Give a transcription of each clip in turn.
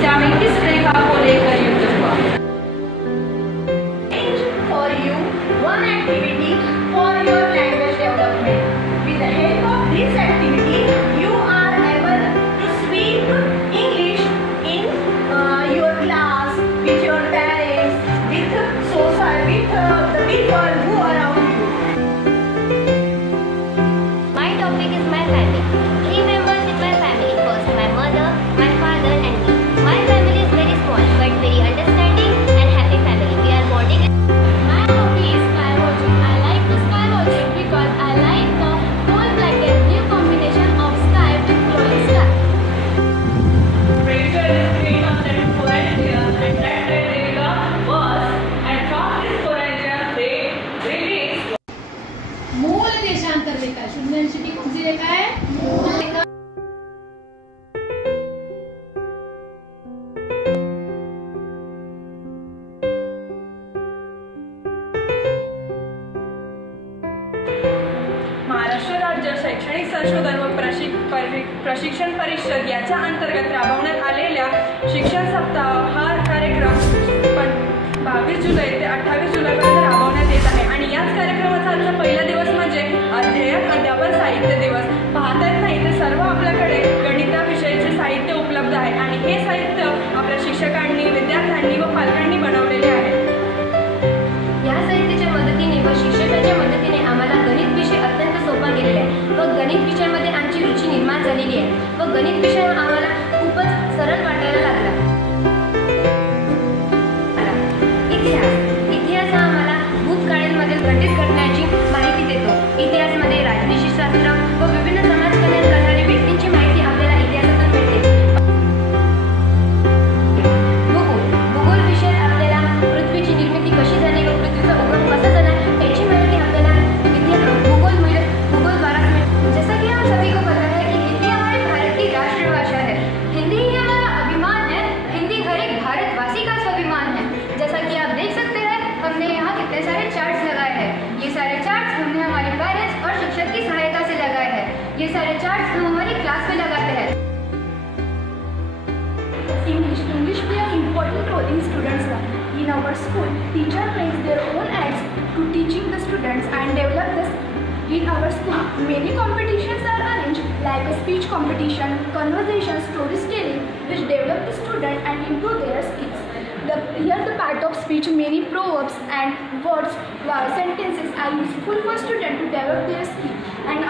त्यावेळी किस रेखा को लेकर युद्ध हुआ। For you one activity for your language development. With the help of this activity, you are able to speak English in your class, with your parents, with society, with the people who are around you. My topic is my family. 3 members in my family. First, my mother, my father, and me. My family is very small but very understanding and happy family. We are bonding. My hobby is sky watching. I like to sky watching because I like the whole black and blue combination of sky with glowing sky. Fraser is great on that Forager and that Rega was, and from this Forager they really मूल देशांतर रेखा 88 की कौन सी रेखा है? मूल रेखा। महाराष्ट्र राज्य शैक्षणिक संशोधन व प्रशिक्षण परिषद याच्या अंतर्गत राबवण्यात आलेल्या शिक्षण सप्ताह हा कार्यक्रम 22 जुलै ते 28 जुलैपर्यंत राबवण्यात येत आहे आणि याच कार्यक्रमाचा आजचा पहिला दिवस म्हणजे अध्ययन अध्यापन साहित्य दिवस। पाहता येत नाही तर सर्व आपल्याकडे गणिताविषयीचे साहित्य उपलब्ध आहे आणि हे साहित्य आपल्या शिक्षकांनी, विद्यार्थ्यांनी व पालकांनी बनवलेले आहे। या साहित्याच्या मदतीने व शिक्षकाच्या मदतीने आम्हाला गणित विषय अत्यंत सोपा गेलेला आहे व गणित विषयामध्ये आमची रुची निर्माण झालेली आहे व गणित विषय आम्हाला खूपच सरळ वाटायला लागला। इतिहास हा आम्हाला भूतकाळांमधील घटित घटनांची माहिती देतो। इतिहासामध्ये राजनीतिशास्त्र व विभिन्न समाजकल्याण करणाऱ्या व्यक्तींची माहिती आपल्याला इतिहासातून मिळते। भूगोल विषय आपल्याला पृथ्वीची निर्मिती कशी झाली व पृथ्वीचा उगम कसा झाला याची माहिती आपल्याला भूगोल द्वारा मिळते। जैसा कि हम सभी को पता है कि हिंदी हमारे भारत की राष्ट्रभाषा है। हिंदी ही हमारा अभिमान है। हिंदी हर एक भारतवासी का स्वाभिमान है। जैसा कि आप देख सकते हैं हमने यहाँ कितने सारे चार्ट्स लगाए हैं। ये सारे चार्ट्स हमने हमारे पेरेंट्स और शिक्षक की सहायता से लगाए हैं। ये सारे चार्ट्स हम हमारी क्लास में लगाते हैं। English play an important role in students' life. In our school, teacher brings their own aids to teaching the students and develop this. In our school, many competitions are arranged like a speech competition, conversation, storytelling, which develop the student and improve their skills. Here the part of speech, many proverbs and words, sentences are useful for students to develop their skill and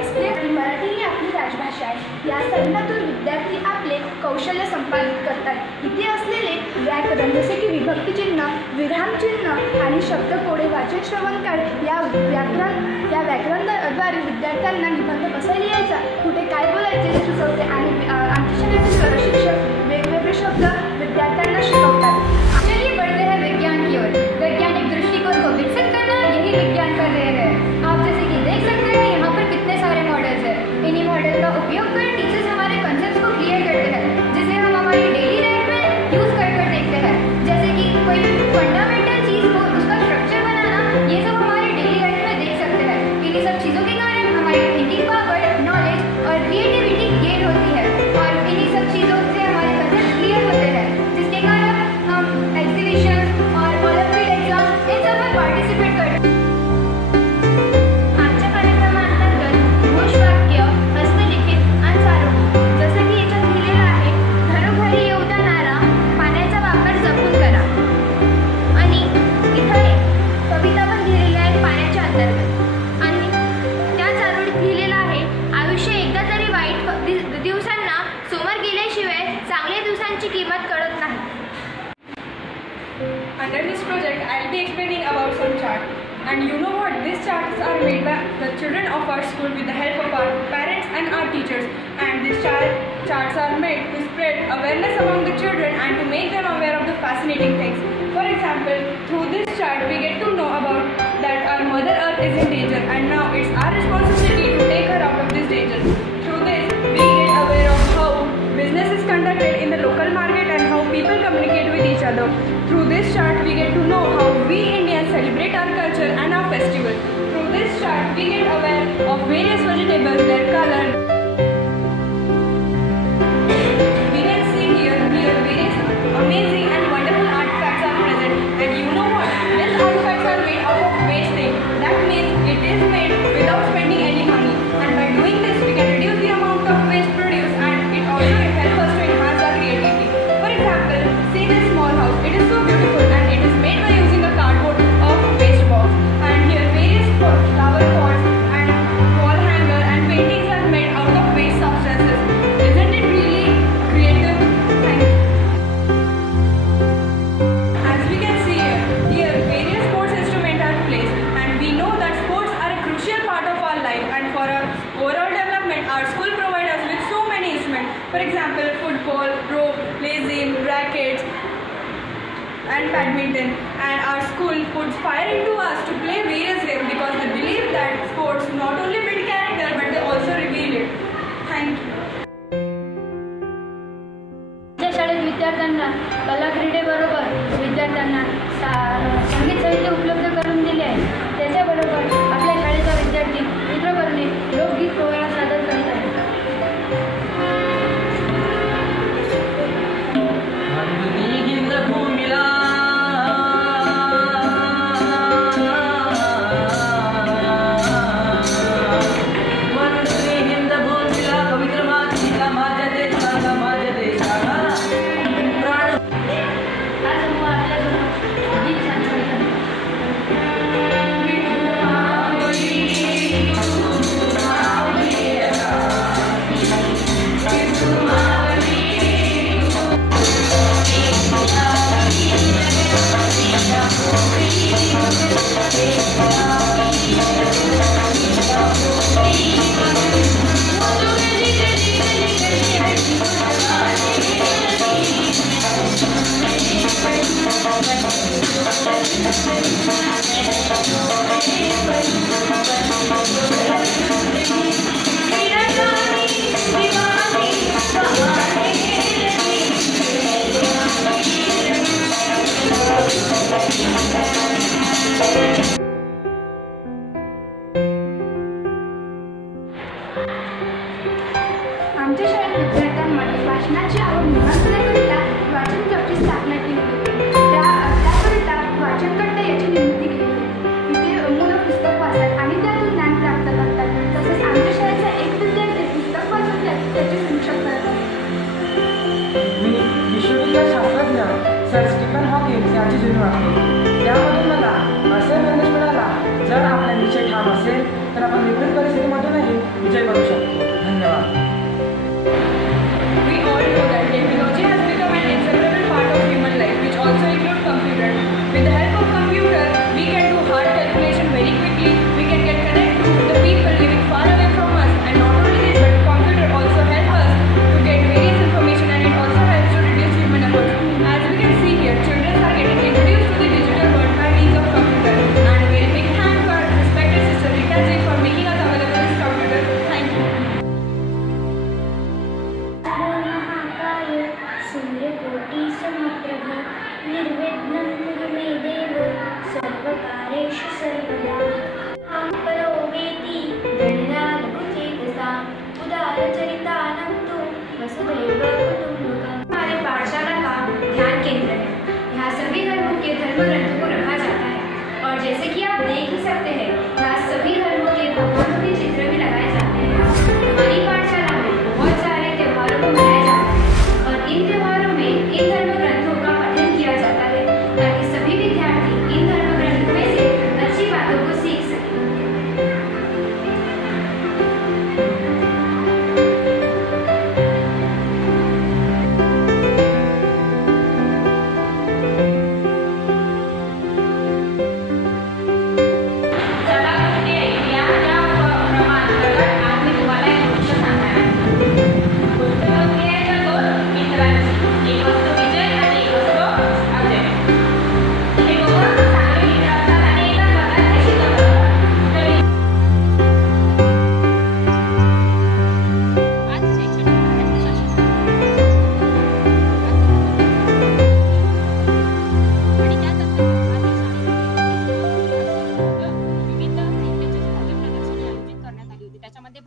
explain. Marathi ही आपली राजभाषा आहे। या साधनातून विद्यार्थी आपले कौशल्य संपादित करतात। इथे असलेले व्याकरण जसे की विभक्ती चिन्ह, विराम चिन्ह आणि शब्दकोडे, वाचन श्रवण काळ या व्याकरणाद्वारे विद्यार्थ्यांना निबंध कसा लिहायचा, कुठे काय बोलायचे हे सुचवते आणि आमच्या शाळेतील शिक्षक वेगवेगळे शब्द विद्यार्थ्यांना शिकवतात। चलिए बढ़ते हैं विज्ञान की ओर। वैज्ञानिक दृष्टिकोण को विकसित करना यही विज्ञान कर रहे हैं। आप जैसे कि देख सकते हैं यहाँ पर कितने सारे मॉडल्स हैं। इन्हीं मॉडल का उपयोग कर टीचर्स हमारे कॉन्सेप्ट्स को क्लियर करते हैं जिसे हम हमारी डेली लाइफ में यूज कर देखते हैं। जैसे कि कोई फंडामेंटल चीज को उसका स्ट्रक्चर बनाना, ये सब हमारी डेली लाइफ में देख सकते हैं। इन्हीं सब चीज़ों के कारण हमारी थिंकिंग पावर, नॉलेज और क्रिएटिविटी गेन होती है और इन्हीं सब चीज़ों से हमारे कॉन्सेप्ट क्लियर होते हैं जिसके कारण हम एग्जीबिशन और ओलंपिक एग्जाम इन सब में पार्टिसिपेट करते हैं। आजच्या कार्यक्रमांतर्गत घोषवाक्य, हस्तलिखित आणि सारोग जसं की याच्यात लिहिलेलं आहे, घरोघरी येऊदानारा पाण्याचा वापर जपून करा आणि इथं कविता पण लिहिलेली आहे पाण्याच्या अंतर्गत आणि त्याच आरोळीत लिहिलेलं आहे, आयुष्य एकदा तरी वाईट दिवसांना समोर गेल्याशिवाय चांगल्या दिवसांची किंमत कळत नाही। Under this project, I'll be explaining about some charts. And you know what? These charts are made by the children of our school with the help of our parents and our teachers. And these charts are made to spread awareness among the children and to make them aware of the fascinating things. For example, through this chart, we get to know about that our Mother Earth is in danger, and now it's our responsibility to take her out of this danger. Through this, we get aware of how business is conducted in the local market and how people communicate with each other. Through this chart, we get to know how we Indians celebrate our culture and our festival. Through this chart, we get aware of various vegetables, their color. We can see here football, rope, lazing, rackets, and badminton. And our school puts fire into us to play various games because they believe that sports not only build character but they also reveal it. Thank you. आमच्या शाळेत विद्यार्थ्यांना कला क्रीडेबरोबर विद्यार्थ्यांना संगीत साहित्य उपलब्ध करून दिले आहे. त्याच्याबरोबर आपल्या शाळेचा विद्यार्थी चित्रकरणे लोकगीत पोवाडा सादर करीत आहेत. आमच्या शाळेत विद्यार्थ्यांमध्ये वाचनाची आवड निर्माण करण्याकरिता वाचन क्लबची स्थापना केली होती. त्याकरिता वाचन कट्टा याची निर्मिती केली होती. इथे मुलं पुस्तक वाचतात आणि त्यातून ज्ञान प्राप्त करतात. तसेच आमच्या शाळेचा एक विद्यार्थी पुस्तक वाचून त्याची समीक्षा करतात. मी विश्वविद्यालय शास्त्रज्ञ सर स्टीफन हॉकिन्स यांची जुनी वाचली. त्यामधून मला असे संदेश मिळाला, जर आपला निश्चय ठाम असेल तर आपण विपरीत परिस्थितीमधूनही विजय करू शकतो. धन्यवाद. We all know that technology has become an inseparable part of human life, which also includes computer. With the help of computer, we can do hard calculation very quickly. We can get connected to the people living far away from us. And not only this, but computer also helps us to get various information, and it also helps to reduce human effort. As we can see here, children are getting introduced to the digital world by means of computer. And a very big thank to our respected sister Rita Ji for making us available this computer. Thank you. सूर्यकोटि समप्रभ निर्विघ्नं कुरु मे देव सर्वकार्येषु सर्वदा. परो वेति गणराजकुचेतसा उदारचरितानं तु वसुधैव कुटुम्बकम्. हमारे पाठशाला का ध्यान केंद्र है. यहाँ सभी धर्मों के धर्म ग्रंथों को रखा जाता है और जैसे कि आप देख ही सकते हैं यहाँ सभी धर्मों के भगवानों के चित्र भी लगाए जाते हैं. हमारी पाठशाला में बहुत सारे त्योहारों को मनाया जाता है और इन त्योहारों में इन धर्म ग्रंथों का पठन किया जाता है ताकि सभी विद्यार्थी इन धर्म ग्रंथों में से अच्छी बातों को सीख सकें.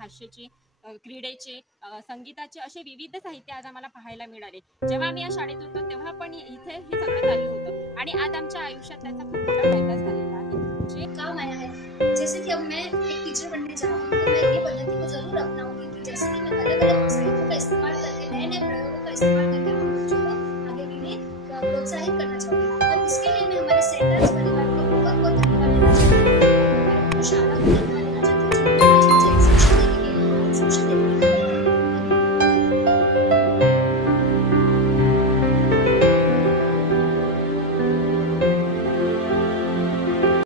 भाषेचे, क्रीडेचे, संगीताचे असे विविध साहित्य आज आम्हाला पाहायला मिळाले. जेव्हा आम्ही या शाळेत होतो तेव्हा पण इथे हे सगळं चालू होतं आणि आज आमच्या आयुष्यात त्याचा खूप मोठा फायदा झालेला आहे. जे काम आया है, जैसे कि अब मैं एक टीचर बनने जा रहा हूँ तो मैं ये पद्धति को जरूर अपनाऊंगी कि जैसे कि मैं अलग अलग साहित्यों का इस्तेमाल करके, नए नए प्रयोगों का इस्तेमाल करके अपने बच्चों को आगे भी प्रोत्साहित